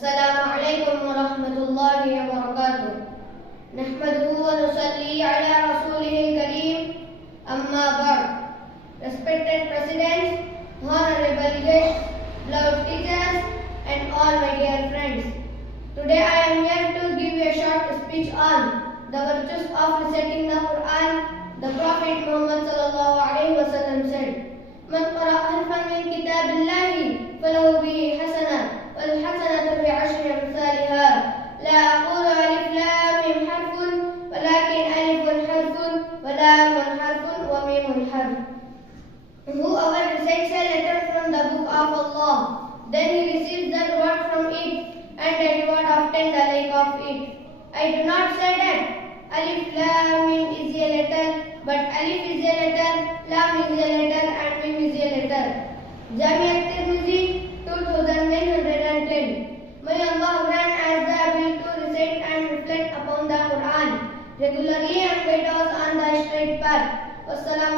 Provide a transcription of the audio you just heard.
السلام عليكم ورحمة الله وبركاته. نحمده ونصلي على رسوله الكريم. أما بعد. Respected Presidents, honorable guests, beloved teachers, and all my dear friends. Today I am here to give you a short speech on the virtues of reciting the Quran. The Prophet Muhammad sallallahu alaihi wasallam said, "Man qara'a harfan min kitabillahi falahu bihi hasanah wal hasanatu bi'ashri amsalha." La aqulu alif lam mim harfun walakin alifun harfun wa lamun harfun wa mimun harf. Whoever recites a letter from the book of Allah, then he receives the reward from it and the reward of 10 the like of it. I do not say that alif lam mim is a letter, but alif is a letter, lam is a letter, and mim is a letter. Jami' at-Tirmidhi 2910. May Allah grant us the ability to recite and reflect upon the Quran regularly and guide us on the straight path. Wassalam.